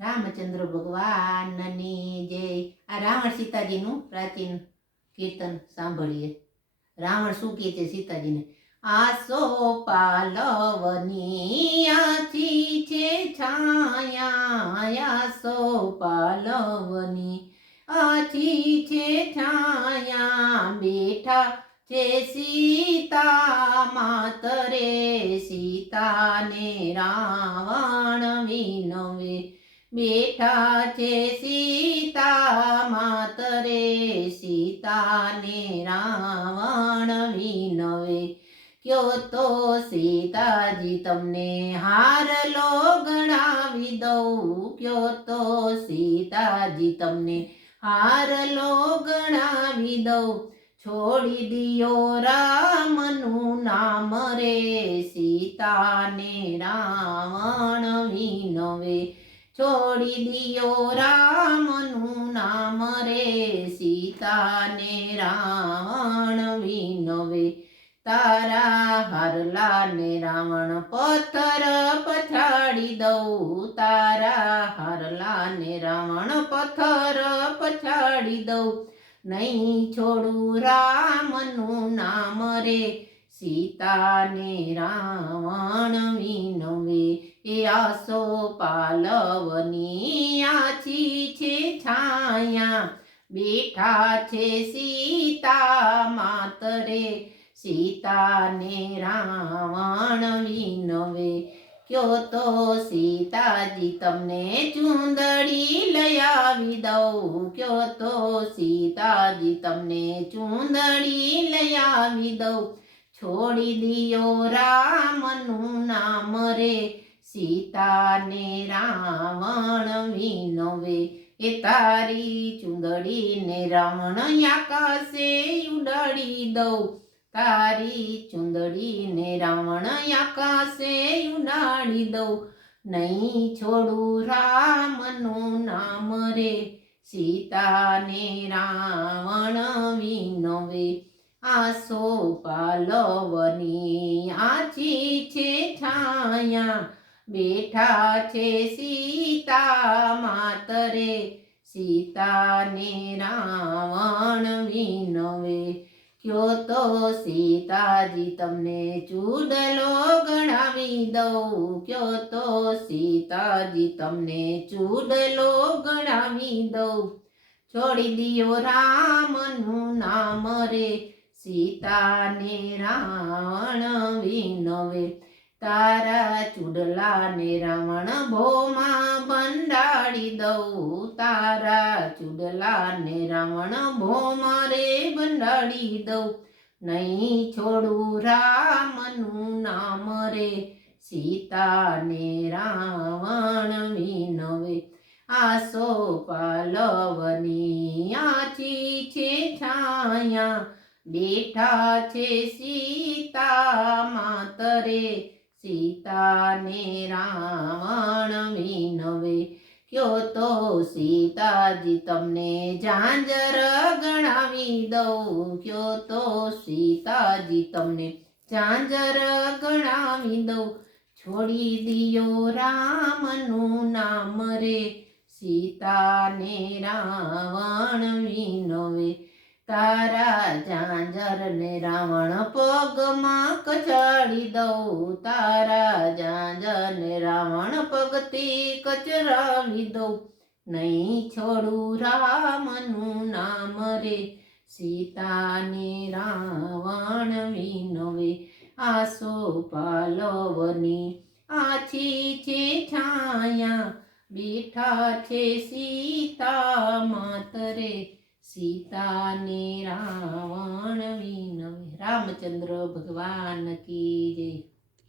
રામચંદ્ર ભગવાનની જય. આ રાવણ સીતાજીનું પ્રાચીન કીર્તન સાંભળીએ. રાવણ શું કહે છે સીતાજીને? આસો પાલવની છે છાયા. આસો પાલવની આછી છે છાયા. બેઠા છે સીતા માતરે. સીતાને રાવણ વિનવે. બેઠા છે સીતા, માતરે સીતાને રાવણ વિનવે. કયો તો સીતાજી તમને હારલો ગણાવી દઉં. કયો તો સીતાજી તમને હારલો ગણાવી દઉં. છોડી દિયો રામનું નામ રે સીતાને રાવણ વિનવે. છોડી દિયો રામનું નામ રે, સીતાને રાવણ વિનવે. તારા હારલાને રાવણ પથ્થર પછાડી દઉં. તારા હારલાને રાવણ પથ્થર પછાડી દઉં. નહીં છોડું રામનું નામ રે સીતાને રાવણ વિનવે એ આસો પાલવની આછી છે છાયા. બેઠા છે સીતા માતરે, સીતાને રાવણ વિનવે કયો તો સીતાજી તમને ચૂંદડી લઈ આવી દઉં. કયો તો સીતાજી તમને ચૂંદડી લઈ આવી દઉં. છોડી દિયો રામનું નામ રે. સીતાને રાવણ વિનવે. એ તારી ચૂંદડીને રાવણ આકાશે ઉડાડી દઉં. તારી ચુંદડીને રાવણ આકાશે ઉડાડી દઉં. નહીં છોડું રામનું નામ રે. સીતાને રાવણ વિનવે. આસો પાલવની આછી છે છાયા, બેઠા છે સીતા માતરે. સીતાને રાવણ વિનવે. કયો તો સીતાજી તમને ચૂડલો ગણાવી દઉં. કયો તો સીતાજી તમને ચૂડલો ગણાવી દઉં. છોડી દિયો રામનું નામ રે. સીતાને રાવણ વિનવે, તારા ચૂડલાને રાવણ ભોમાં બંડાડી દઉં, તારા ચૂડલાને રાવણ ભોમાં રે બંડાડી દઉં. નહીં છોડું રામનું નામ રે, સીતાને રાવણ વિનવે. આસો પાલવની આચી છે છાયા બેઠા છે સીતા માતરે. સીતાને રાવણ વિનવે. કયો તો સીતાજી તમને ઝાંઝર ગણાવી દઉં. કયો તો સીતાજી તમને ઝાંઝર ગણાવી દઉં. છોડી દિયો રામનું નામ રે. સીતાને રાવણ વિનવે. તારા ઝાંઝર ને રાવણ પગમાં કચાડી દઉં. તારા ઝાંઝર ને રાવણ પગથી કચરાવી દઉં. નહીં છોડું રામનું નામ રે, સીતાને રાવણ વિનવે. આસો પાલવની આછી છે છાયા, બેઠા છે સીતા માતરે. સીતાને રાવણ વિનવે. રામચંદ્ર ભગવાન કી જય.